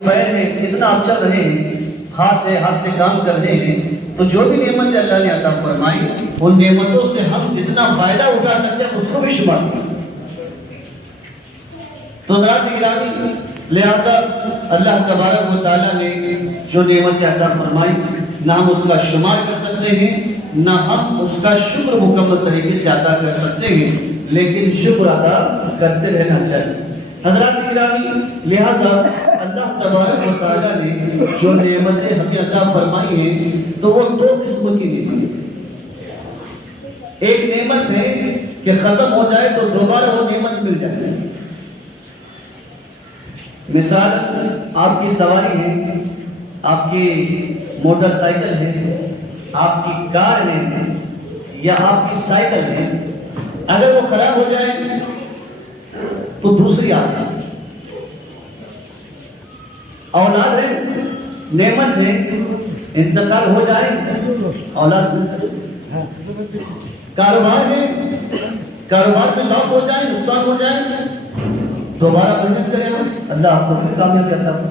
پیر ہے اتنا اچھا رہے ہیں، ہاتھ ہے ہاتھ سے کام کر رہے ہیں، تو جو بھی نعمت اللہ نے عطا فرمائی ان نعمتوں سے ہم جتنا فائدہ اٹھا سکتے ہیں اس کو بھی شمار کریں۔ تو حضرات گرامی، لہذا اللہ تبارک و تعالیٰ نے جو نعمت عطا فرمائی نہ ہم اس کا شمار کر سکتے ہیں، نہ ہم اس کا شکر مکمل طریقے سے ادا کر سکتے ہیں، لیکن شکر ادا کرتے رہنا چاہیے۔ حضرات گرامی، لہذا اللہ تبارک و تعالیٰ نے جو نعمتیں ہمیں عطا فرمائی ہیں تو وہ دو قسم کی نعمت ہیں۔ ایک نعمت ہے کہ ختم ہو جائے تو دوبارہ وہ نعمت مل جائے۔ مثال، آپ کی سواری ہے، آپ کی موٹر سائیکل ہے، آپ کی کار ہے یا آپ کی سائیکل ہے، اگر وہ خراب ہو جائے تو دوسری آسان۔ اولاد ہے، نعمت ہے، انتقال ہو جائے اولاد مل سکتی۔ کاروبار ہے، کاروبار میں لاس ہو جائے، نقصان ہو جائے، دوبارہ محنت کریں اللہ آپ کو پھر کامیاب کرتا ہے۔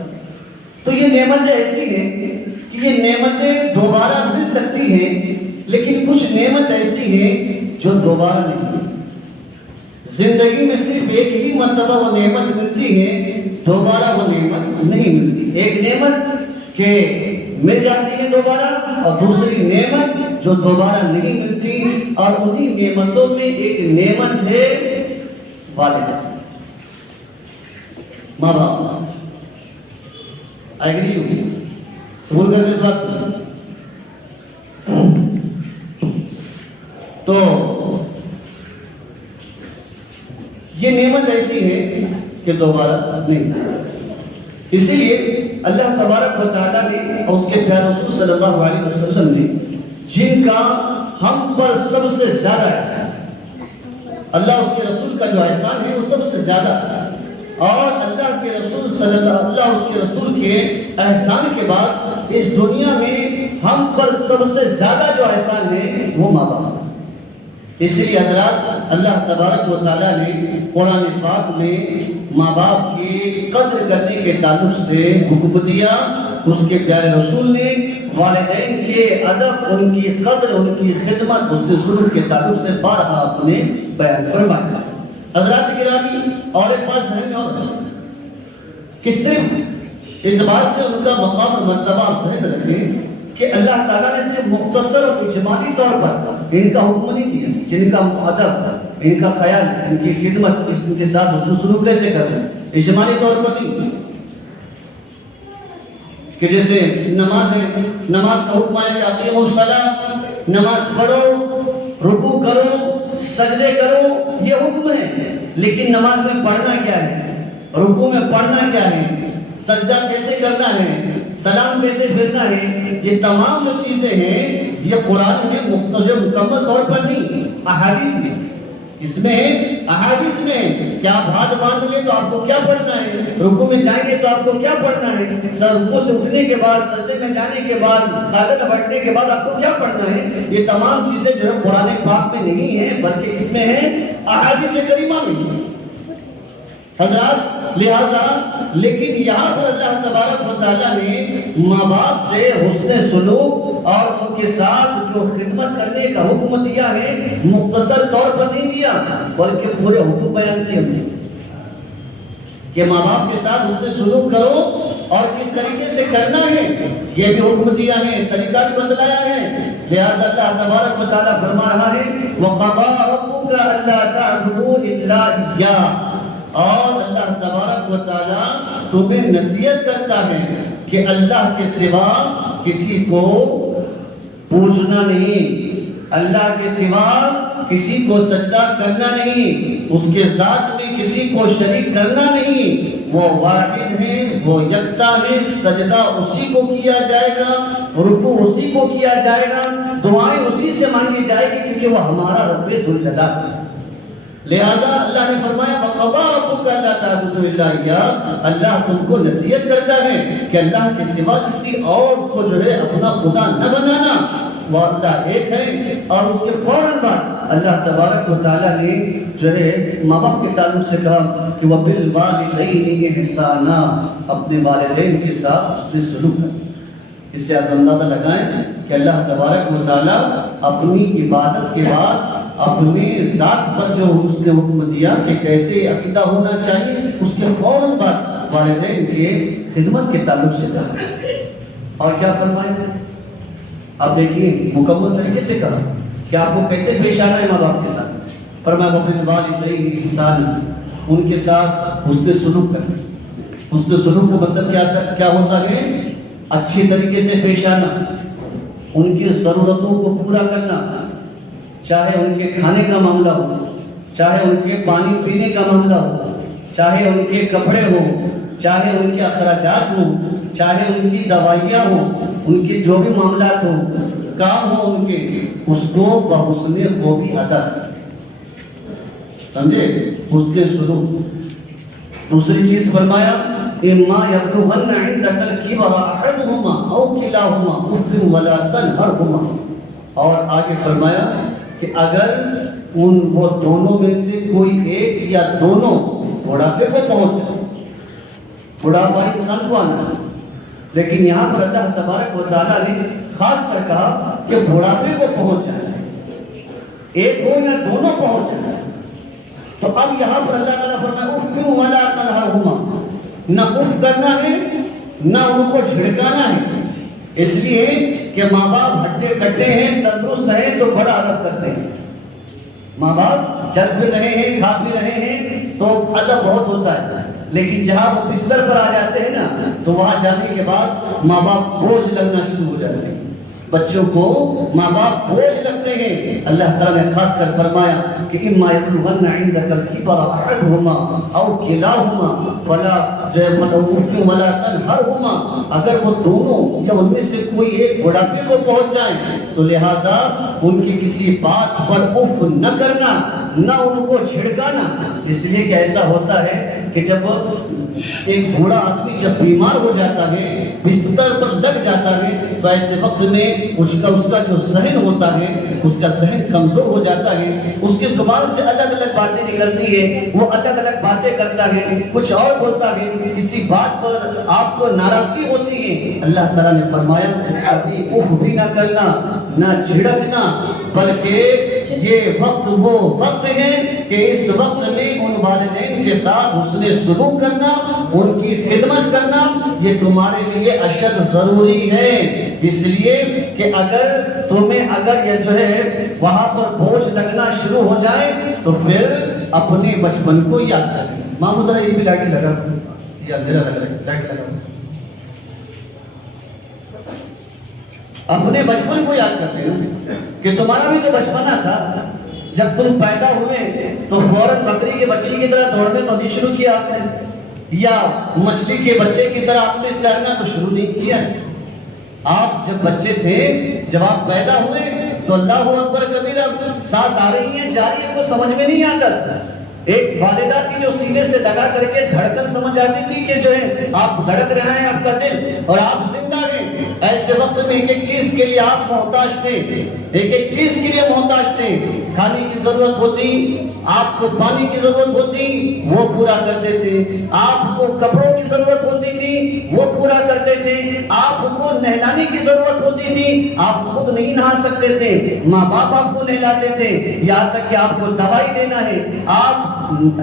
تو یہ نعمتیں ایسی ہیں کہ یہ نعمتیں دوبارہ مل سکتی ہیں، لیکن کچھ نعمت ایسی ہیں جو دوبارہ نہیں ملتی۔ زندگی میں صرف ایک ہی مرتبہ وہ نعمت ملتی ہے، دوبارہ وہ نعمت نہیں ملتی۔ ایک نعمت کہ مل جاتی ہے دوبارہ، اور دوسری نعمت جو دوبارہ نہیں ملتی، اور انہی نعمتوں میں ایک نعمت ہے والدہ، ماں باپ۔ ایگری ہوگی قبول کرنے اس بات کو؟ تو یہ نعمت ایسی ہے کہ دوبارہ نہیں۔ اسی لیے اللہ تبارک و تعالیٰ نے اور اس کے پیارے رسول صلی اللہ علیہ وسلم نے جن کا ہم پر سب سے زیادہ احسان ہے، اللہ اس کے رسول کا جو احسان ہے وہ سب سے زیادہ ہے، اور اللہ کے رسول صلی اللہ اس کے رسول کے احسان کے بعد اس دنیا میں ہم پر سب سے زیادہ جو احسان ہے وہ ماں باپ۔ اس لیے حضرات اللہ تبارک و تعالیٰ نے قرآن پاک میں ماں باپ کی قدر کرنے کے تعلق سے حکم دیا۔ اس کے پیارے رسول نے والدین کے ادب، ان کی قدر، ان کی خدمت، اس کے سلوک کے تعلق سے بارہا اپنے بیان فرمایا۔ حضرات گرامی، اور ایک بات ذہن میں اور کہ صرف اس بات سے ان کا مقام اور مرتبہ آپ ذہن رکھیں کہ اللہ تعالیٰ نے صرف مختصر اور اجمالی طور پر ان کا حکم نہیں دیا کہ ان کا ادب، ان کا خیال، ان کی خدمت، ان کے ساتھ حسن سلوک کیسے کریں، اجمالی طور پر نہیں کہ جیسے نماز ہے، نماز کا حکم ہے کہ اقیموا الصلاۃ، نماز پڑھو، رکوع کرو، سجدے کرو، یہ حکم ہے، لیکن نماز میں پڑھنا کیا ہے، رکوع میں پڑھنا کیا ہے، سجدہ کیسے کرنا ہے، سلام کیسے پھرنا ہے، یہ تمام جو چیزیں ہیں یہ قرآن میں مکمل طور پر نہیں، احادیث میں، اس میں احادیث میں کہ آپ ہاتھ باندھ لیں تو آپ کو کیا پڑھنا ہے، رکوع میں جائیں گے تو آپ کو کیا پڑھنا ہے، رکوع سے اٹھنے کے بعد، سجدے میں جانے کے بعد، قاعدہ میں بیٹھنے کے بعد آپ کو کیا پڑھنا ہے، یہ تمام چیزیں جو ہے قرآن پاک میں نہیں ہیں بلکہ اس میں ہے احادیث کریمہ میں حضرات۔ لہذا لیکن یہاں پر اللہ تبارک و تعالیٰ نے ماں باپ سے حسن سلوک اور ان کے ساتھ جو خدمت کرنے کا حکم دیا ہے مختصر طور پر نہیں دیا بلکہ پورے حکم بیان کیے ہم نے کہ ماں باپ کے ساتھ حسن سلوک کرو اور کس طریقے سے کرنا ہے یہ بھی حکم دیا ہے، طریقہ بھی بتلایا ہے۔ لہذا اللہ تبارک و تعالیٰ فرما رہا ہے وَقَضَىٰ رَبُّكَ أَلَّا تَعْبُدُوا إِلَّا إِيَّاهُ، اور اللہ تبارک و تعالیٰ تمہیں نصیحت کرتا ہے کہ اللہ کے سوا کسی کو پوجنا نہیں، اللہ کے سوا کسی کو سجدہ کرنا نہیں، اس کے ذات میں کسی کو شریک کرنا نہیں، وہ واحد ہے، وہ یکتا ہے، سجدہ اسی کو کیا جائے گا، رکوع اسی کو کیا جائے گا، دعائیں اسی سے مانگی جائے گی کیونکہ وہ ہمارا رب ذوالجلال ہے۔ لہذا اللہ نے فرمایا وَقَضَىٰ رَبُّكَ أَلَّا تَعْبُدُوا إِلَّا إِيَّاهُ، اللہ تم کو نصیحت کرتا ہے کہ اللہ کے سوا کسی اور کو جو ہے اپنا خدا نہ بنانا، وہ اللہ ایک ہے، اور اس کے فوراً بعد اللہ تبارک و تعالیٰ نے جو ہے ماں باپ کے تعلق سے کہا کہ وَبِالْوَالِدَيْنِ إِحْسَانًا، اپنے والدین کے ساتھ اس نے سلوک کرنا۔ اس سے آپ اندازہ لگائیں کہ اللہ تبارک و تعالیٰ اپنی عبادت کے بعد اپنے ذات پر جو اس نے حکم دیا کہ کیسے عقیدہ ہونا چاہیے، اس کے فوراً بعد والدین کے خدمت کے تعلق سے کہا۔ اور کیا فرمائیں؟ آپ دیکھیے مکمل طریقے سے کہا کہ آپ کو کیسے پیش آنا ہے ماں باپ کے ساتھ۔ فرمایا وَبِالْوَالِدَيْنِ إِحْسَانًا، ان کے ساتھ حسن سلوک کرنا۔ حسن سلوک کا مطلب کیا ہوتا ہے؟ اچھی طریقے سے پیش آنا، ان کی ضرورتوں کو پورا کرنا، چاہے ان کے کھانے کا معاملہ ہو، چاہے ان کے پانی پینے کا معاملہ ہو، چاہے ان کے کپڑے ہوں، چاہے ان کے اخراجات ہوں، چاہے ان کی دوائیاں ہوں، ان کے جو بھی معاملات ہوں، کام ہوں ان کے، اس کو بحسن خوبی ادا سمجھے، حسن سلوک۔ دوسری چیز فرمایا اِمَّا يَبْلُغَنَّ عِندَكَ الْكِبَرَ أَحَدُهُمَا أَوْ كِلَاهُمَا أُفٍّ وَلَا تَنْهَرْهُمَا، اور آگے فرمایا کہ اگر وہ دونوں میں سے کوئی ایک یا دونوں بڑھاپے کو پہنچ جائے، بڑھاپا انسان کو آنا ہے، لیکن یہاں پر اللہ تبارک و تعالیٰ نے خاص کر کہا کہ بڑھاپے کو پہنچ جائے، ایک ہو یا دونوں پہنچ جائے، تو اب یہاں پر اللہ تعالیٰ فرمایا اُفٍّ وَلَا تَنْهَرْهُمَا، نہ اف کرنا ہے نہ ان کو جھڑکانا ہے، اس لیے کہ ماں باپ ہٹے کٹے ہیں، تندرست ہیں تو بڑا ادب کرتے ہیں۔ ماں باپ چل پھر رہے ہیں، کھا پی رہے ہیں تو ادب بہت ہوتا ہے، لیکن جہاں وہ بستر پر آ جاتے ہیں نا تو وہاں جانے کے بعد ماں باپ بوجھ لگنا شروع ہو جاتے ہیں، بچوں کو ماں باپ بوجھ لگتے ہیں۔ اللہ تعالیٰ نے خاص کر فرمایا کہ اِمَّا يَبْلُغَنَّ عِندَكَ الْكِبَرَ أَحَدُهُمَا أَوْ كِلَاهُمَا فَلَا وَلَا تَنْهَرْهُمَا، اگر وہ دونوں یا ان میں سے کوئی ایک بڑھاپے کو پہنچ جائیں تو لہٰذا ان کی کسی بات پر اف نہ کرنا، نہ ان کو جھڑکانا، اس لیے کہ ایسا ہوتا ہے کہ جب ایک بوڑھا آدمی جب بیمار ہو جاتا ہے، بستر پر لگ جاتا ہے، تو ایسے وقت میں اس کا جو ذہن ہوتا ہے، اس کا ذہن کمزور ہو جاتا ہے، اس کی زبان سے الگ الگ باتیں نکلتی ہے، وہ الگ الگ باتیں کرتا ہے، کچھ اور بولتا ہے، کسی بات پر آپ کو ناراضگی ہوتی ہے۔ اللہ تعالیٰ نے فرمایا ابھی اف بھی نہ کرنا، نہ جھڑکنا، بلکہ یہ وقت وہ وقت ہے کہ اس وقت میں ان والدین کے ساتھ حسن سلوک کرنا، ان کی خدمت کرنا، یہ تمہارے لیے اشد ضروری ہے، اس لیے کہ اگر یہ جو ہے وہاں پر بوجھ لگنا شروع ہو جائے تو پھر اپنے بچپن کو یاد کریں۔ مامو ذرا یہ بھی لائٹ لگا، یا اندھیرا لگ رہا ہے، لائٹ لگا، اپنے بچپن کو یاد کر لینا کہ تمہارا بھی تو بچپنا تھا، جب تم پیدا ہوئے تو فوراً بکری کے بچی کی طرح دوڑنے تو نہیں شروع کیا آپ نے، یا مچھلی کے بچے کی طرح آپ نے تیرنا تو شروع نہیں کیا۔ آپ جب بچے تھے، جب آپ پیدا ہوئے تو اللہ اکبر کبیرہ، سانس آ رہی ہے جا رہی ہے کو سمجھ میں نہیں آتا تھا۔ ایک والدہ تھی جو سینے سے لگا کر کے دھڑکن سمجھ آتی تھی کہ جو ہے آپ دھڑک رہا ہے آپ کا دل اور آپ زندہ ہیں۔ ایسے وقت میں ایک ایک چیز کے لیے آپ محتاج تھے، ایک ایک چیز کے لیے محتاج تھے، کھانے کی ضرورت ہوتی، آپ کو پانی کی ضرورت ہوتی، وہ پورا کرتے تھے، آپ کو کپڑوں کی ضرورت ہوتی تھی، وہ پورا کرتے تھے، آپ کو نہلانے کی ضرورت ہوتی تھی، آپ خود نہیں نہا سکتے تھے، ماں باپ آپ کو نہلاتے تھے، یہاں تک کہ آپ کو دوائی دینا ہے،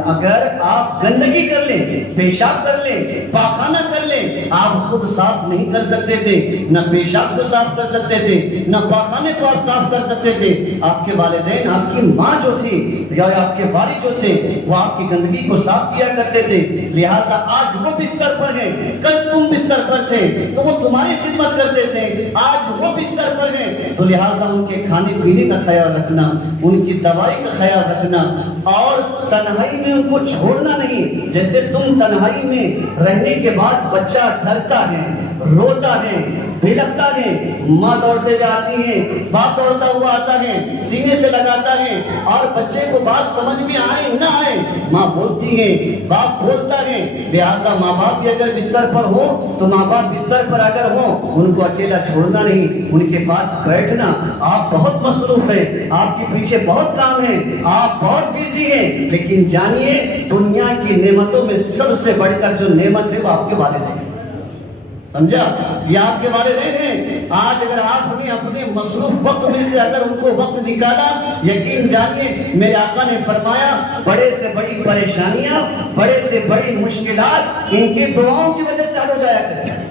اگر آپ گندگی کر لیں، پیشاب کر لیں، پاخانہ کر لیں، آپ خود صاف نہیں کر سکتے تھے، نہ پیشاب کو صاف کر سکتے تھے، نہ پاخانے کو آپ صاف کر سکتے تھے۔ آپ کے والدین، آپ کی ماں جو تھی یا آپ کے والد جو تھے، وہ آپ کی گندگی کو صاف کیا کرتے تھے، لہٰذا آج وہ بستر پر ہیں، کل تم بستر پر تھے تو وہ تمہاری خدمت کرتے تھے، آج وہ بستر پر ہیں تو لہٰذا ان کے کھانے پینے کا خیال رکھنا، ان کی دوائی کا خیال رکھنا، اور تنہائی میں ان کو چھوڑنا نہیں۔ جیسے تم تنہائی میں رہنے کے بعد بچہ ڈرتا ہے، روتا ہے، بھلکتا ہے، ماں دوڑتے ہوئے آتی ہیں، باپ دوڑتا ہوا آتا ہے، سینے سے لگاتا ہے، اور بچے کو بات سمجھ میں آئے نہ آئے ماں بولتی ہے، باپ بولتا ہے۔ لہٰذا ماں باپ بھی اگر بستر پر ہو تو ماں باپ بستر پر اگر ہو ان کو اکیلا چھوڑنا نہیں، ان کے پاس بیٹھنا۔ آپ بہت مصروف ہیں، آپ کے پیچھے بہت کام ہے، آپ بہت بیزی ہیں، لیکن جانیے دنیا کی نعمتوں میں سب سے بڑھ کر جو نعمت ہے وہ آپ کے والدین ہیں۔ سمجھا؟ یہ آپ کے والدین ہیں۔ آج اگر آپ نے اپنے مصروف وقت میں سے اگر ان کو وقت نکالا، یقین جانیے میرے آقا نے فرمایا بڑے سے بڑی پریشانیاں، بڑے سے بڑی مشکلات ان کی دعاؤں کی وجہ سے حل ہو جایا کرتی ہیں،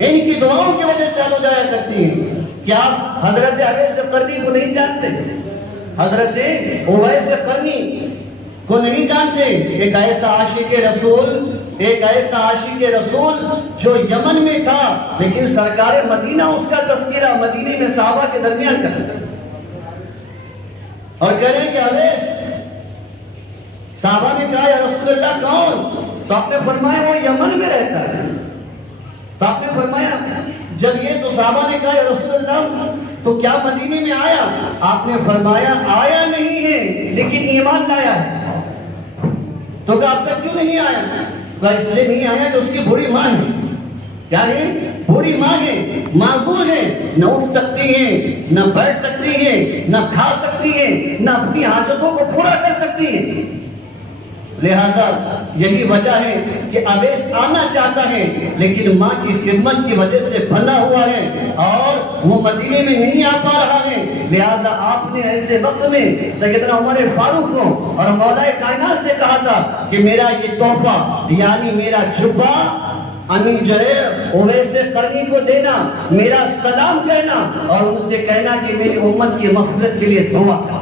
ان کی دعاؤں کی وجہ سے حل ہو جایا کرتی ہیں۔ کیا آپ حضرت اویس قرنی کو نہیں جانتے؟ حضرت اویس قرنی کو نہیں جانتے؟ ایک ایسا عاشق رسول، ایک ایسا عاشق رسول جو یمن میں تھا، لیکن سرکار مدینہ اس کا تذکرہ مدینے میں صحابہ کے درمیان کرتا اور کہہ رہے ہیں کہ اویس، صحابہ نے کہا یا رسول اللہ کون؟ صاحب نے فرمایا وہ یمن میں رہتا ہے۔ صاحب نے فرمایا جب یہ تو صحابہ نے کہا یا رسول اللہ تو کیا مدینے میں آیا؟ آپ نے فرمایا آیا نہیں ہے لیکن ایمان لایا ہے۔ تو کہ اب تک کیوں نہیں آیا؟ اس لیے نہیں آیا کہ اس کی بوڑھی ماں ہے۔ کیا ہے؟ بوڑھی ماں ہے، معذور ہے، نہ اٹھ سکتی ہے، نہ بیٹھ سکتی ہے، نہ کھا سکتی ہے، نہ اپنی حاجتوں کو پورا کر سکتی ہے۔ لہذا یہی وجہ ہے کہ اویس آنا چاہتا ہے لیکن ماں کی خدمت کی وجہ سے بندھا ہوا ہے اور وہ مدینے میں نہیں آ پا رہا ہے۔ لہذا آپ نے ایسے وقت میں سیدنا عمر فاروق کو اور مولا کائنات سے کہا تھا کہ میرا یہ تحفہ یعنی میرا جبہ امین جو ہے اویس قرنی کو دینا، میرا سلام کہنا اور ان سے کہنا کہ میری امت کی مغفرت کے لیے دعا کرنا۔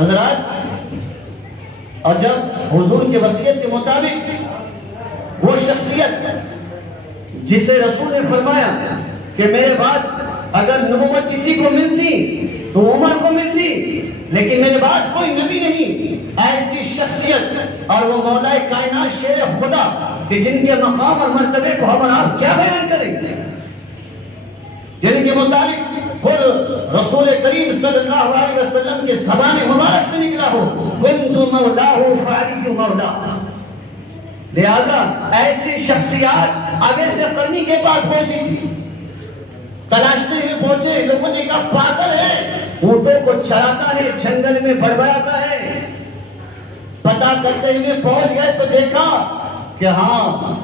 حضرات، اور جب حضور کے وصیت کے مطابق وہ شخصیت جسے رسول نے فرمایا کہ میرے بعد اگر نبوت کسی کو ملتی تو عمر کو ملتی، لیکن میرے بعد کوئی نبی نہیں، ایسی شخصیت اور وہ مولا کائنات شیر خدا کہ جن کے مقام اور مرتبے کو ہم اور آپ کیا بیان کریں، جن کے متعلق خود رسول کریم صلی اللہ علیہ وسلم کے زبان مبارک سے نکلا ہو كنت مولاه فعلي مولا۔ لہذا ایسی شخصیات اویس قرنی کے پاس پہنچی تھی، تلاشتے ہوئے پہنچے، لوگوں نے کہا پاگل ہے، اونٹوں کو چراتا ہے، جنگل میں بڑبڑاتا ہے۔ پتہ کرتے ہوئے پہنچ گئے تو دیکھا کہ ہاں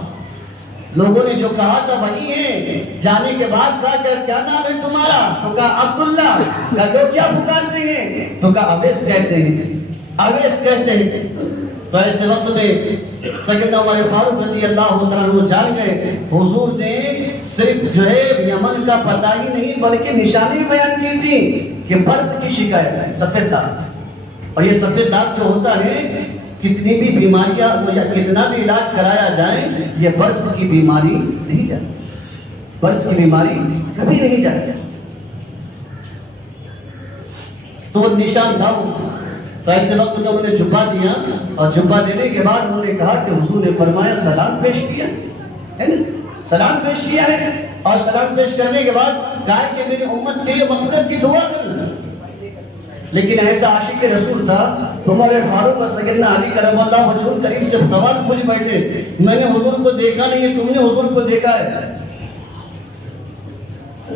لوگوں نے جو کہا تھا وہی ہے۔ جانے کے بعد کہا کہ کیا نام ہے تمہارا؟ تو کہا عبداللہ۔ کہا لوگ کیا پکارتے ہیں؟ تو کہا اویس کہتے ہیں، اویس کہتے ہیں۔ تو ایسے وقت میں سیدنا عمر فاروق رضی اللہ عنہ جان گئے حضور نے صرف جو ہے یمن کا پتہ ہی نہیں بلکہ نشانی بیان کی تھی کہ برص کی شکایت ہے، سفید داغ۔ اور یہ سفید داغ جو ہوتا ہے کتنی بھی بیماریاں یا کتنا بھی علاج کرایا جائے یہ برص کی بیماری نہیں جاتی، برص کی بیماری کبھی نہیں جاتی۔ تو وہ نشان تھا۔ تو ایسے وقت میں انہوں نے جھبا دیا اور جھبا دینے کے بعد انہوں نے کہا کہ حضور نے فرمایا سلام پیش کیا ہے نا، سلام پیش کیا ہے، اور سلام پیش کرنے کے بعد کہا کہ میری امت کے لیے مغفرت کی دعا کرنا۔ لیکن ایسا عاشق رسول تھا، عمر فاروق اور سیدنا علی کرم اللہ وجہہ الکریم سے سوال پوچھ بیٹھے، میں نے حضور کو دیکھا نہیں ہے، تم نے حضور کو دیکھا ہے؟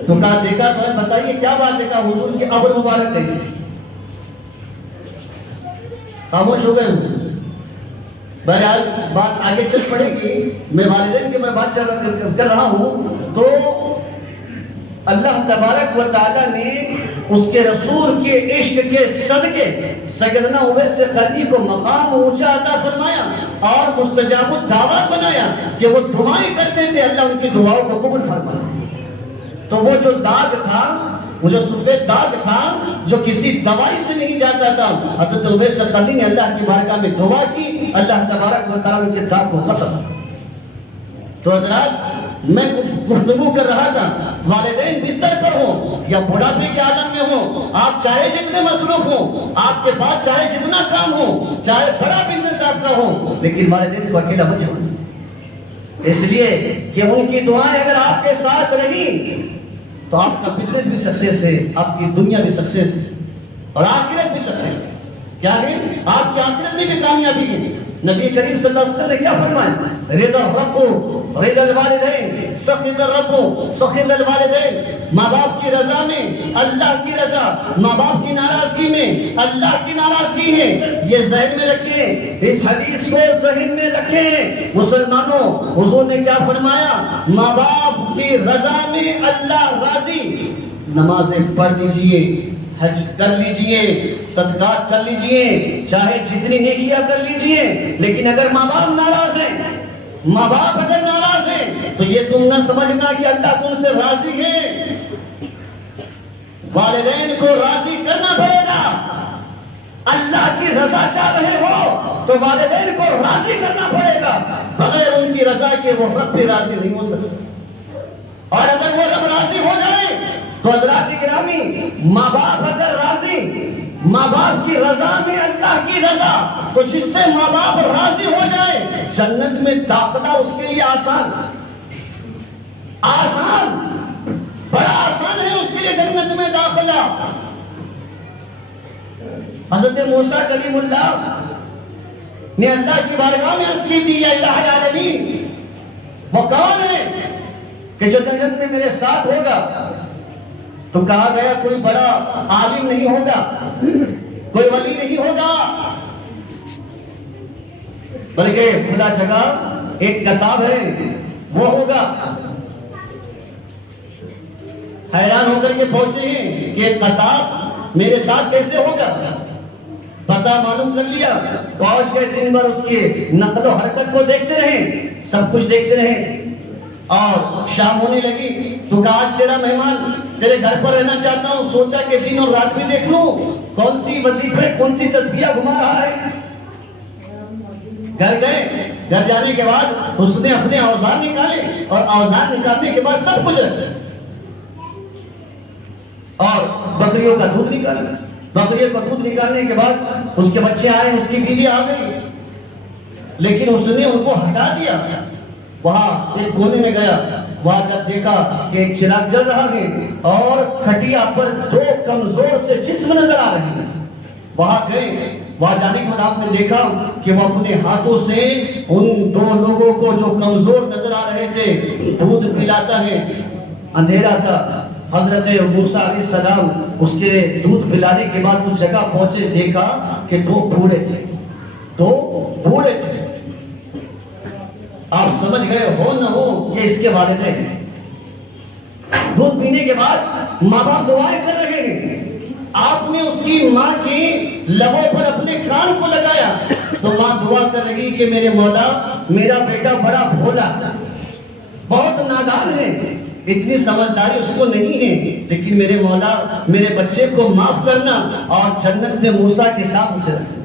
تو کہا دیکھا تو ہے، بتائیے کیا بات ہے؟ کہا حضور کی ابر مبارک کیسی؟ خاموش ہو گئے ہوں۔ بہرحال بات آگے چل پڑے گی، میں والدین کے میں بات کر رہا ہوں۔ تو اللہ تبارک و تعالیٰ نے اس کے رسول کے عشق کے صدقے سیدنا اویس قرنی کو مقام اونچا عطا فرمایا اور مستجاب الدعوات بنایا کہ وہ دعائیں کرتے تھے، اللہ ان کی دعاؤں کو قبول فرمایا۔ تو وہ جو داغ تھا، وہ جو سفید داغ تھا جو کسی دوائی سے نہیں جاتا تھا، حضرت اویس قرنی نے اللہ کی بارگاہ میں دعا کی، اللہ تبارک و تعالیٰ ان کے داغ کو ختم۔ تو حضرات میں گفتگو کر رہا تھا، والدین بستر پر ہوں یا بڑھاپے کے عالم میں ہوں، آپ چاہے جتنے مصروف ہوں، آپ کے پاس چاہے جتنا کام ہو، چاہے بڑا بزنس آپ کا ہو، لیکن والدین کو اکیلا مت چھوڑیں، اس لیے کہ ان کی دعائیں اگر آپ کے ساتھ رہی تو آپ کا بزنس بھی سکسیس ہے، آپ کی دنیا بھی سکسیس ہے اور آخرت بھی سکسیس ہے۔ کیا ہے؟ آپ کی آخرت میں بھی کامیابی ہے۔ نبی کریم صلی اللہ علیہ وسلم نے کیا فرمایا؟ رضا الرب رضا الوالدین، سخط الرب سخط الوالدین۔ ماں باپ کی رضا میں اللہ کی رضا، ماں باپ کی ناراضگی میں اللہ کی ناراضگی ہے۔ یہ ذہن میں رکھیں، اس حدیث کو ذہن میں رکھیں مسلمانوں۔ حضور نے کیا فرمایا؟ ماں باپ کی رضا میں اللہ راضی۔ نمازیں پڑھ دیجئے، حج کر لیجئے، صدقات کر لیجئے، چاہے جتنی نیکیاں کر لیجئے، لیکن اگر ماں باپ ناراض ہیں، ماں باپ اگر ناراض ہیں تو یہ تم نہ سمجھنا کہ اللہ تم سے راضی ہے۔ والدین کو راضی کرنا پڑے گا۔ اللہ کی رضا چاہ رہے ہو تو والدین کو راضی کرنا پڑے گا۔ بغیر ان کی رضا کے وہ رب بھی راضی نہیں ہو سکتا، اور اگر وہ رب راضی ہو جائے تو حضرات گرامی، ماں باپ اگر راضی، ماں باپ کی رضا میں اللہ کی رضا، تو جس سے ماں باپ راضی ہو جائے جنت میں داخلہ اس کے لیے آسان، آسان، بڑا آسان ہے اس کے لیے جنت میں داخلہ۔ حضرت موسیٰ کلیم اللہ نے اللہ کی بارگاہ میں عرض کی تھی، یا الہ العالمین، وہ کون ہے کہ جو جنت میں میرے ساتھ ہوگا؟ تو کہا گیا کوئی بڑا عالم نہیں ہوگا، کوئی ولی نہیں ہوگا، بلکہ کھلا جگہ ایک قصاب ہے وہ ہوگا۔ حیران ہو کر کے پہنچے ہیں کہ ایک قصاب میرے ساتھ کیسے ہوگا؟ پتہ معلوم کر لیا، پہنچ گئے، دن بھر اس کے نقل و حرکت کو دیکھتے رہے، سب کچھ دیکھتے رہے، اور شام ہونے لگی تو کہا آج تیرا مہمان تیرے گھر پر رہنا چاہتا ہوں، سوچا کہ دن اور رات بھی دیکھ لوں کون سی وظیفے کون سی تسبیح گھما رہا ہے۔ گھر گئے، گھر جانے کے بعد اس نے اپنے اوزار نکالے، اور اوزار نکالنے کے بعد سب کچھ رکھا، اور بکریوں کا دودھ نکالا۔ بکریوں کا دودھ نکالنے کے بعد اس کے بچے آئے، اس کی بیوی آ گئی، لیکن اس نے ان کو ہٹا دیا۔ وہاں ایک کونے میں گیا، وہاں جب دیکھا کہ ایک چراغ جل رہا ہے اور کھٹیا پر دو کمزور سے جسم نظر آ رہے ہیں۔ وہاں گئے، وہاں جانے کے بعد آپ نے دیکھا کہ وہ اپنے ہاتھوں سے ان دو لوگوں کو جو کمزور نظر آ رہے تھے دودھ پلاتا ہے۔ اندھیرا تھا، حضرت موسیٰ علیہ السلام اس کے دودھ پلانے کے بعد اس جگہ پہنچے، دیکھا کہ دو بوڑھے تھے، دو بوڑھے تھے۔ آپ سمجھ گئے ہو نہ ہو یہ اس کے والدین ہیں۔ دودھ پینے کے بعد ماں باپ دعائیں کر رہے ہیں، آپ نے اس کی ماں کی لبوں پر اپنے کان کو لگایا تو ماں دعا کر رہی کہ میرے مولا، میرا بیٹا بڑا بھولا، بہت نادان ہے، اتنی سمجھداری اس کو نہیں ہے، لیکن میرے مولا میرے بچے کو معاف کرنا اور جنت میں موسیٰ کے ساتھ اسے رکھنا۔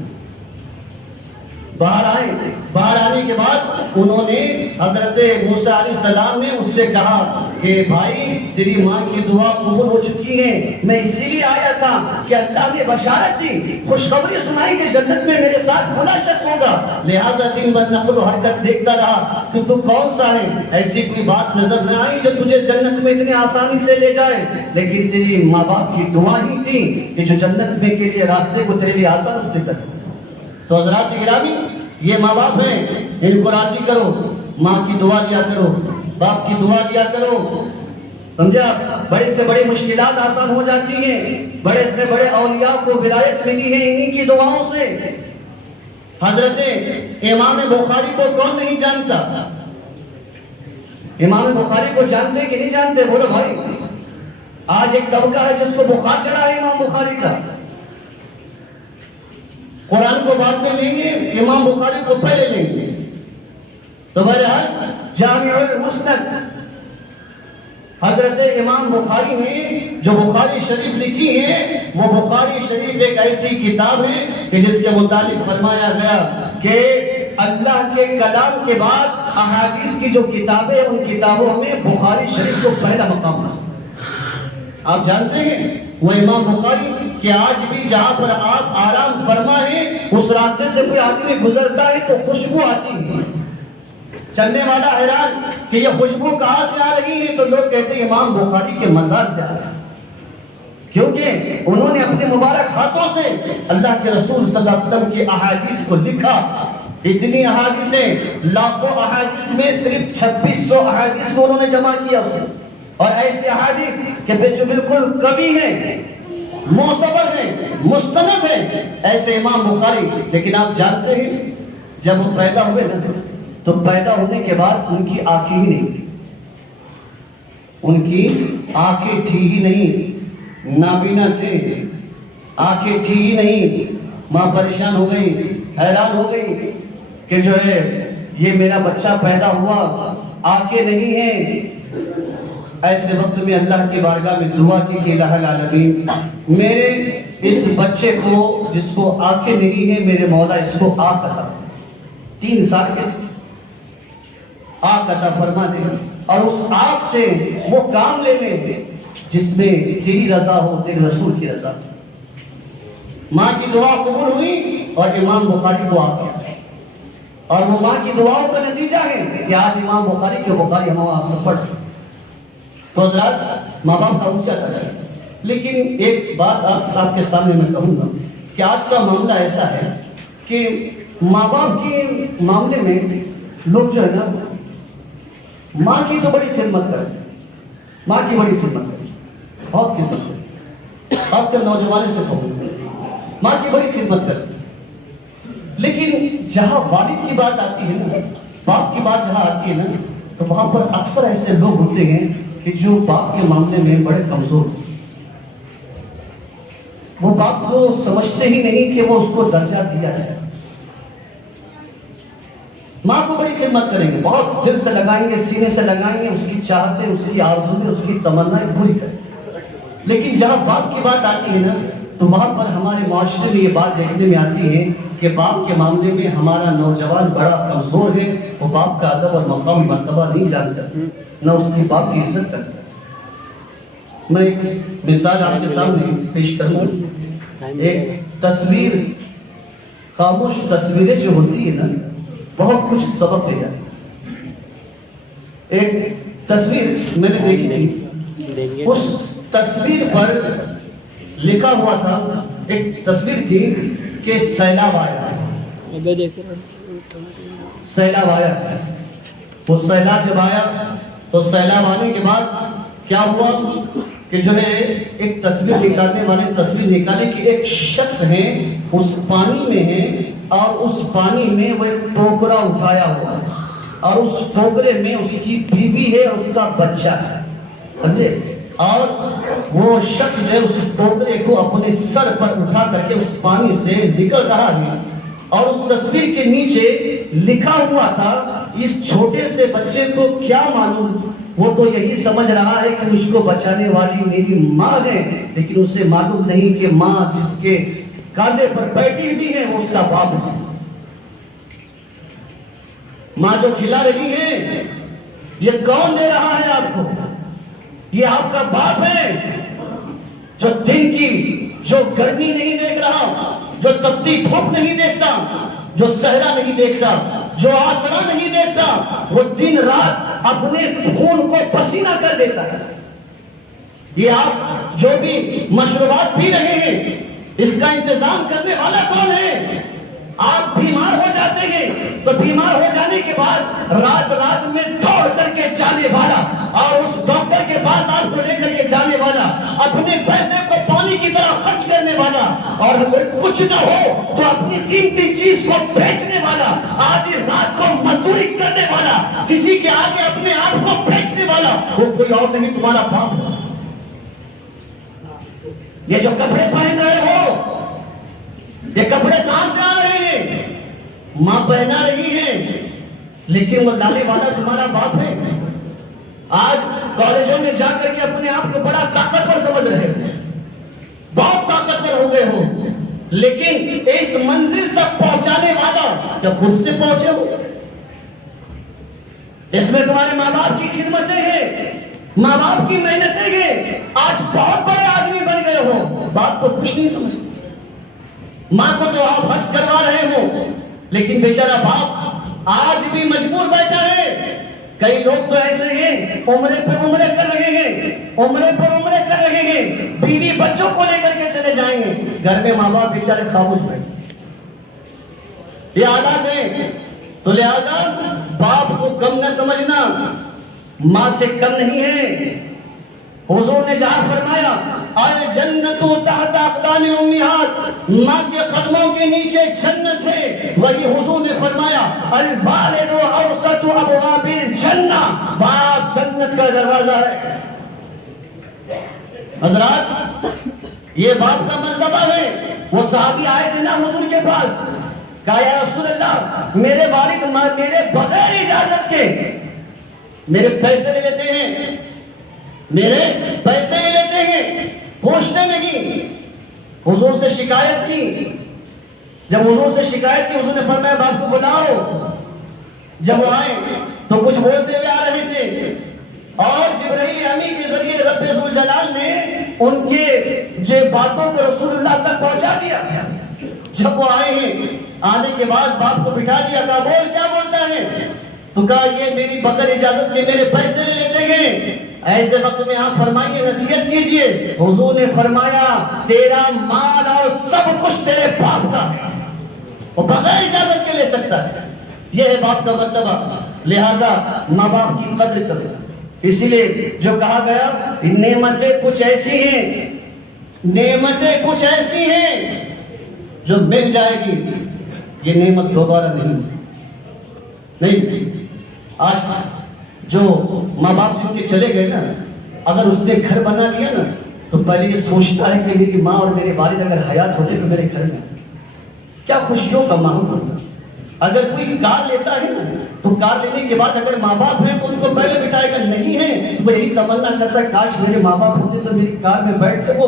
باہر آئے، باہر آنے کے بعد انہوں نے حضرت موسیٰ علیہ السلام نے اس سے کہا کہ بھائی تیری ماں کی دعا قبول ہو چکی ہے، میں اسی لیے آیا تھا کہ اللہ نے بشارت دی، خوشخبری سنائی کہ جنت میں میرے ساتھ بھلا شخص ہوگا، لہٰذا دن بھر نقل و حرکت دیکھتا رہا کہ تو کون سا ہے۔ ایسی کوئی بات نظر نہ آئی جو تجھے جنت میں اتنی آسانی سے لے جائے، لیکن تیری ماں باپ کی دعا ہی تھی کہ جو جنت میں کے لیے راستے کو تیرے لیے آسان اس نے کر دیا۔ تو حضرات گرامی، یہ ماں باپ ہیں، ان کو راضی کرو، ماں کی دعا لیا کرو، باپ کی دعا لیا کرو، سمجھا؟ بڑے سے بڑے مشکلات آسان ہو جاتی ہیں، بڑے سے بڑے اولیاء کو ولایت ملی ہے انہی کی دعاؤں سے۔ حضرت امام بخاری کو کون نہیں جانتا؟ امام بخاری کو جانتے کہ نہیں جانتے؟ بولو بھائی، آج ایک طبقہ ہے جس کو بخار چڑھا ہے امام بخاری کا۔ قرآن کو بعد میں لیں گے، امام بخاری کو پہلے لیں گے۔ تو بہرحال جامع المسند، حضرت امام بخاری نے جو بخاری شریف لکھی ہے، وہ بخاری شریف ایک ایسی کتاب ہے کہ جس کے متعلق فرمایا گیا کہ اللہ کے کلام کے بعد احادیث کی جو کتابیں، ان کتابوں میں بخاری شریف کو پہلا مقام حاصل۔ آپ جانتے ہیں وہ امام بخاری کہ آج بھی جہاں پر آپ آرام فرما ہیں، اس راستے سے کوئی آدمی گزرتا ہے تو خوشبو آتی ہے، چلنے والا حیران کہ یہ خوشبو کہاں سے آ رہی ہے، تو لوگ کہتے ہیں امام بخاری کے مزار سے آ رہی ہے، کیونکہ انہوں نے اپنے مبارک ہاتھوں سے اللہ کے رسول صلی اللہ علیہ وسلم کی احادیث کو لکھا. اتنی احادیثیں، لاکھوں احادیث میں صرف 2600 احادیث کو انہوں نے جمع کیا اسے. اور ایسے احادیث کہ جو بالکل کبھی ہیں، معتبر ہیں، مستند ہیں، ایسے امام بخاری. لیکن آپ جانتے ہیں جب وہ پیدا ہوئے نا تو پیدا ہونے کے بعد ان کی آنکھیں ہی نہیں تھی، ان کی آنکھیں تھی ہی نہیں، نابینا تھے، آنکھیں تھی ہی نہیں. ماں پریشان ہو گئی، حیران ہو گئی کہ جو ہے یہ میرا بچہ پیدا ہوا، آنکھیں نہیں ہیں. ایسے وقت میں اللہ کی بارگاہ میں دعا کی کہ الہ العالمین میرے اس بچے کو جس کو آنکھیں نہیں ہیں، میرے مولا اس کو آنکھ عطا. 3 سال کے تھے، آنکھ عطا فرما دے اور اس آنکھ سے وہ کام لے لے جس میں تیری رضا ہو، تیرے رسول کی رضا. ماں کی دعا قبول ہوئی اور امام بخاری کو آ گیا. اور وہ ماں کی دعاؤں کا نتیجہ ہے کہ آج امام بخاری کے بخاری ہم آپ سے پڑھ. تو حضرات ماں باپ کا اونچا درجہ. لیکن ایک بات آپ کے سامنے میں کہوں گا کہ آج کا معاملہ ایسا ہے کہ ماں باپ کے معاملے میں لوگ جو ہے نا ماں کی تو بڑی خدمت کرتے ہیں، ماں کی بڑی خدمت کرتے ہیں، بہت خدمت کرتے ہیں. خاص کر نوجوانوں سے کہوں گا ماں کی بڑی خدمت کرتے ہیں. لیکن جہاں والد کی بات آتی ہے نا، باپ کی بات جہاں آتی ہے نا، تو وہاں پر اکثر ایسے لوگ ہوتے ہیں کہ جو باپ کے معاملے میں بڑے کمزور ہیں. وہ باپ کو سمجھتے ہی نہیں کہ وہ اس کو درجہ دیا جائے. ماں کو بڑی خدمت کریں گے، بہت دل سے لگائیں گے، سینے سے لگائیں گے، اس کی چاہتے، اس کی آرزویں، اس کی تمنائیں پوری کریں. لیکن جہاں باپ کی بات آتی ہے نا تو وہاں پر ہمارے معاشرے میں یہ بات دیکھنے میں آتی ہے کہ باپ کے معاملے میں ہمارا نوجوان بڑا کمزور ہے. وہ باپ کا ادب اور مقام مرتبہ نہیں جانتا، نہ اس کی باپ کی عزت کرتا. میں ایک مثال آپ کے سامنے پیش کروں. ایک تصویر، خاموش تصویریں جو ہوتی ہے نا بہت کچھ سبق دے جاتی. ایک تصویر میں نے دیکھی تھی، اس تصویر پر لکھا ہوا تھا، ایک تصویر تھی کہ سیلاب آیا، سیلاب آیا. وہ سیلاب جب آیا تو سیلاب آنے کے بعد کیا ہوا کہ جو ہے ایک تصویر نکالنے والے تصویر نکالے کہ ایک شخص ہے اس پانی میں ہے اور اس پانی میں وہ ایک ٹوکرا اٹھایا ہوا ہے اور اس ٹوکرے میں اس کی بیوی ہے اور اس کا بچہ ہے. سمجھے؟ اور وہ شخص جو ہے اس ٹوکرے کو اپنے سر پر اٹھا کر کے اس پانی سے نکل رہا ہے. اور اس تصویر کے نیچے لکھا ہوا تھا، اس چھوٹے سے بچے کو کیا معلوم، وہ تو یہی سمجھ رہا ہے کہ مجھ کو بچانے والی میری ماں ہے، لیکن اسے معلوم نہیں کہ ماں جس کے کاندھے پر بیٹھی ہوئی ہے وہ اس کا باپ ہے. ماں جو کھلا رہی ہے یہ کون دے رہا ہے آپ کو؟ یہ آپ کا باپ ہے جو دن کی جو گرمی نہیں دیکھ رہا، جو تپتی دھوپ نہیں دیکھتا، جو صحرا نہیں دیکھتا، جو آسرا نہیں دیکھتا، وہ دن رات اپنے خون کو پسینہ کر دیتا ہے. یہ آپ جو بھی مشروبات پی رہے ہیں اس کا انتظام کرنے والا کون ہے؟ آپ بیمار ہو جاتے ہیں تو بیمار ہو جانے کے بعد رات رات میں دوڑ کر کے جانے والا اور اس ڈاکٹر کے پاس آپ کو لے کر کے جانے والا، اپنے پیسے کو پانی کی طرح خرچ کرنے والا، اور کچھ نہ ہو تو اپنی قیمتی چیز کو بیچنے والا، آدھی رات کو مزدوری کرنے والا، کسی کے آگے اپنے آپ کو بیچنے والا، وہ کوئی اور نہیں تمہارا باپ ہے. یہ جو کپڑے پہن رہے ہو یہ کپڑے کہاں سے آ رہے ہیں؟ ماں پہنا رہی ہے، لیکن وہ لانے والا تمہارا باپ ہے. آج کالجوں میں جا کر کے اپنے آپ کو بڑا طاقتور سمجھ رہے ہیں، بہت طاقتور ہو گئے ہو، لیکن اس منزل تک پہنچانے والا کیا خود سے پہنچے ہو؟ اس میں تمہارے ماں باپ کی خدمتیں ہیں، ماں باپ کی محنتیں ہیں. آج بہت بڑے آدمی بن گئے ہو، باپ کو کچھ نہیں سمجھتے. ماں کو تو آپ حج کروا رہے ہو، لیکن بیچارہ باپ آج بھی مجبور بیٹھا ہے. کئی لوگ تو ایسے ہیں عمرے پہ عمرے کر رہے ہیں، عمرے پر عمرے کر رہے ہیں، بیوی بچوں کو لے کر کے چلے جائیں گے، گھر میں ماں باپ بیچارے خاموش بیٹھے. یہ حالات ہیں. تو لہذا باپ کو کم نہ سمجھنا، ماں سے کم نہیں ہے. حضور نے جہاں فرمایا الجنت تحت اقدام امہات، ماں کے قدموں کے نیچے جنت ہے، وہی حضور نے فرمایا الوالد اوسط ابواب الجنہ، باپ جنت کا دروازہ ہے. حضرات یہ باپ کا مرتبہ ہے. وہ صحابی آئے تھے نا حضور کے پاس، کہا یا رسول اللہ میرے والد میرے بغیر اجازت کے میرے پیسے لے لیتے ہیں، میرے پیسے لے لیتے ہیں، پوچھتے نہیں. حضور سے شکایت کی. جب حضور سے شکایت کی حضور نے فرمایا باپ کو بلاؤ. جب وہ آئے تو کچھ بولتے ہوئے آ رہے تھے اور جبرائیل امی کے ذریعے رب ذوالجلال نے ان کے جو باتوں کو رسول اللہ تک پہنچا دیا. جب وہ آئے ہیں آنے کے بعد باپ کو بٹھا دیا، کہا بول کیا بولتا ہے؟ تو کہا یہ میری بغیر اجازت کے میرے پیسے لے لیتے ہیں. ایسے وقت میں آپ فرمائیے نصیحت کیجئے. حضور نے فرمایا تیرا مال اور سب کچھ تیرے باپ کا ہے، وہ بغیر اجازت کے لے سکتا ہے. یہ ہے باپ کا مرتبہ. لہذا ماں باپ کی قدر کرو. اسی لیے جو کہا گیا نعمتیں کچھ ایسی ہیں، نعمتیں کچھ ایسی ہیں جو مل جائے گی یہ نعمت دوبارہ نہیں. آج جو ماں باپ جن کے چلے گئے نا، اگر اس نے گھر بنا لیا نا تو پہلے یہ سوچتا ہے کہ میری ماں اور میرے والد اگر حیات ہوتے تو میرے گھر میں کیا خوشیوں کا ماحول ہوتا. اگر کوئی کار لیتا ہے نا تو کار لینے کے بعد اگر ماں باپ ہیں تو ان کو پہلے بٹھائے گا، نہیں ہے تو یہی تمنا کرتا ہے کاش میرے ماں باپ ہوتے تو میری کار میں بیٹھتے، وہ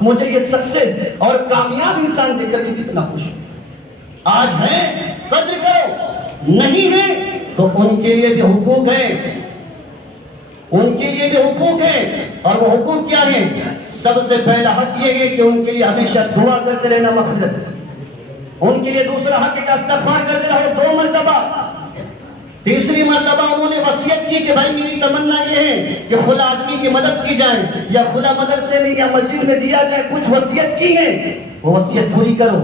مجھے یہ سکسیس اور کامیاب انسان دیکھ کر کے کتنا خوش. آج ہے قدر کرو، نہیں ہے تو ان کے لیے بھی حقوق ہیں، ان کے لیے بھی حقوق ہیں. اور وہ حقوق کیا ہیں؟ سب سے پہلا حق یہ ہے کہ ان کے لیے ہمیشہ دعا کرتے رہنا مغفرت. ان کے لیے دوسرا حق کا استغفار کرتے رہو 2 مرتبہ. تیسری مرتبہ انہوں نے وصیت کی کہ بھائی میری تمنا یہ ہے کہ خلا آدمی کی مدد کی جائے یا خلا مدرسے میں یا مسجد میں دیا جائے، کچھ وصیت کی ہے وہ وصیت پوری کرو.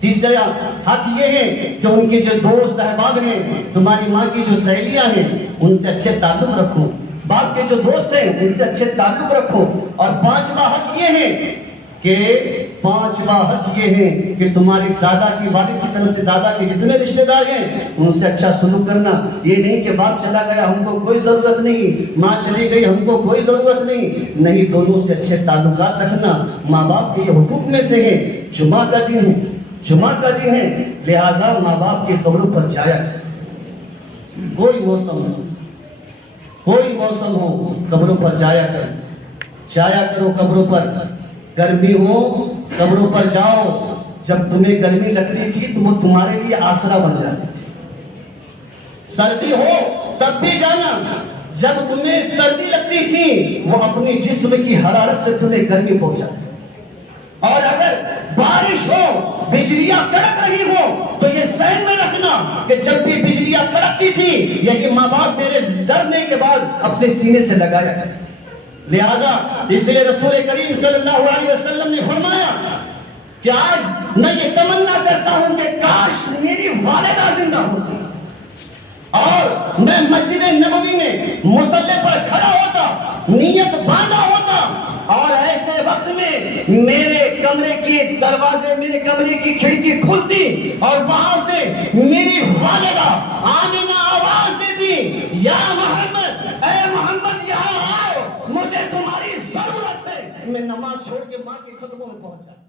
تیسرا حق یہ ہے کہ ان کے جو دوست احباب ہیں، تمہاری ماں کی جو سہیلیاں ہیں ان سے اچھے تعلق رکھو، باپ کے جو دوست ہیں ان سے اچھے تعلق رکھو. اور 5واں حق یہ ہے کہ تمہارے دادا کی والد کی طرف سے دادا کے جتنے رشتہ دار ہیں ان سے اچھا سلوک کرنا. یہ نہیں کہ باپ چلا گیا ہم کو کوئی ضرورت نہیں، ماں چلی گئی ہم کو کوئی ضرورت نہیں، دونوں سے اچھے تعلقات رکھنا ماں باپ کے یہ حقوق میں سے ہے. جمعہ کا دن ہے، لہذا ماں باپ کی قبروں پر جایا. کوئی موسم ہو قبروں پر جایا کرو. قبروں پر گرمی ہو قبروں پر جاؤ. جب تمہیں گرمی لگتی تھی تو وہ تمہارے لیے آسرا بن جاتی. سردی ہو تب بھی جانا. جب تمہیں سردی لگتی تھی وہ اپنی جسم کی حرارت سے تمہیں گرمی پہنچاتی. اور اگر بارش ہو بجلیاں کڑک رہی ہو تو یہ ذہن میں رکھنا کہ جب بھی بجلیاں کڑکتی تھی یہی ماں باپ میرے ڈرنے کے بعد اپنے سینے سے لگایا. لہذا اس لیے رسول کریم صلی اللہ علیہ وسلم نے فرمایا کہ آج میں یہ تمنا کرتا ہوں کہ کاش میری والدہ زندہ ہوتی اور میں مسجد نبوی میں مصلی پر کھڑا ہوتا، نیت باندھا ہوتا اور ایسے وقت میں میرے کمرے کی دروازے، میرے کمرے کی کھڑکی کھلتی اور وہاں سے میری والدہ آمینہ آواز دیتی یا محمد، اے محمد یہاں آؤ، مجھے تمہاری ضرورت ہے. میں نماز چھوڑ کے ماں کے قدموں میں پہنچا.